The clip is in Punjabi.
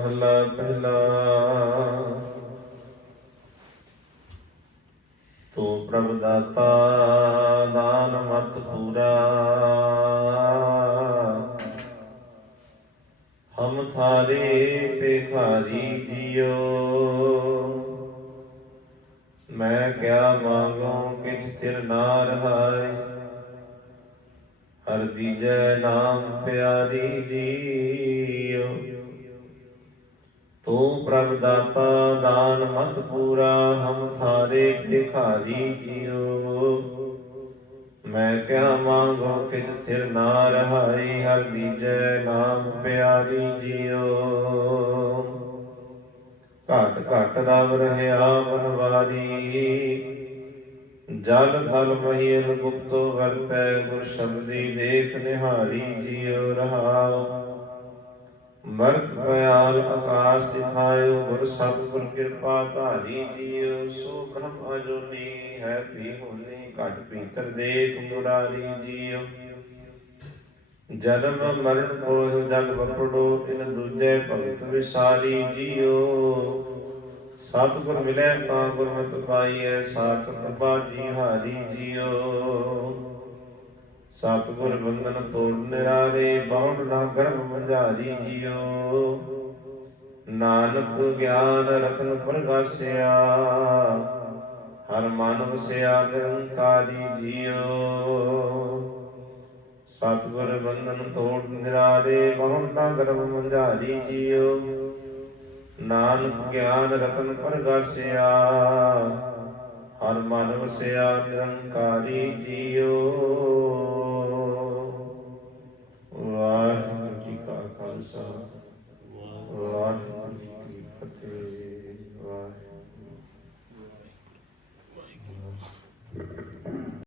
ਮਹਲਾ ਪਹਿਲਾ ਤੂੰ ਪ੍ਰਭ ਦਾਤਾ ਦਾਨ ਮਤ ਪੂਰਾ ਹਮ ਥਾਰੇ ਭਿਖਾਰੀ ਜੀਓ ਮੈਂ ਕਿਆ ਮੰਗੋ ਕਿਛ ਤਿਰ ਨਾ ਰਹਾਈ ਹਰ ਦੀਜੈ ਨਾਮ ਪਿਆਰੀ ਜੀਓ ਪ੍ਰਭ ਦਾਤਾ ਦਾਨ ਮਤ ਪੂਰਾ, ਹਮ ਥਾਰੇ ਭਿਖਾਰੀ ਜੀਓ। ਮੈਂ ਕਿਆ ਮੰਗੋ ਕਿਛ ਥਿਰ ਨਾ ਰਹਾਈ, ਹਰ ਦੀਜੈ ਨਾਮ ਪਿਆਰੀ ਜੀਓ। ਘਟ ਘਟ ਰਵ ਰਹਿਆ ਬਨਵਾਰੀ ਜਲ ਥਲ ਮਹੀਨ ਗੁਪਤੋ ਵਰਤੈ, ਗੁਰ ਸ਼ਬਦੀ ਦੇਖ ਨਿਹਾਰੀ ਜੀਉ ਰਹਾਉ ਮਰਤ ਪਿਆਲ ਆਕਾਸ਼ ਦਿਖਾਇਓ, ਗੁਰ ਸਭ ਗੁਰ ਕਿਰਪਾ ਧਾਰੀ ਜੀਉ ਸੋ ਬ੍ਰਹਮ ਅਜੂਨੀ ਹੈ ਪੀ ਹੋਨੀ ਘਟ ਪੀਤਰ ਦੇਖ ਮੁਰਾਰੀ ਜੀਉ ਜਨਮ ਮਰਨ ਕੋਇ ਜਗ ਵਪੜੋ, ਤਿਨ ਦੂਜੇ ਭਗਤ ਵਿਸਾਰੀ ਜੀਉ ਸਤਿਗੁਰ ਮਿਲੈ ਤਾਂ ਗੁਰਮਤਿ ਪਾਈਐ, ਸਾਖਤ ਬਾਜੀ ਹਾਰੀ ਜੀਉ ਸਤਿਗੁਰ ਬੰਧਨ ਤੋੜ ਨਿਰਾਰੇ ਬਾਉਣ ਨਾ ਗਰਭ ਮੰਝਾਰੀ ਜੀਉ ਨਾਨਕ ਗਿਆਨ ਰਤਨ ਪ੍ਰਗਾਸਿਆ ਹਰ ਮਨ ਵਸਿਆ ਨਿਰੰਕਾਰੀ ਜੀਓ। ਸਤਿਗੁਰ ਬੰਧਨ ਤੋੜ ਨਿਰਾਰੇ ਬਾਉਣ ਨਾ ਗਰਭ ਮੰਝਾਰੀ ਜੀਓ। ਨਾਨਕ ਗਿਆਨ ਰਤਨ ਪ੍ਰਗਾਸਿਆ ਹਰ ਮਨ ਵਸਿਆ ਨਿਰੰਕਾਰੀ ਜੀਓ।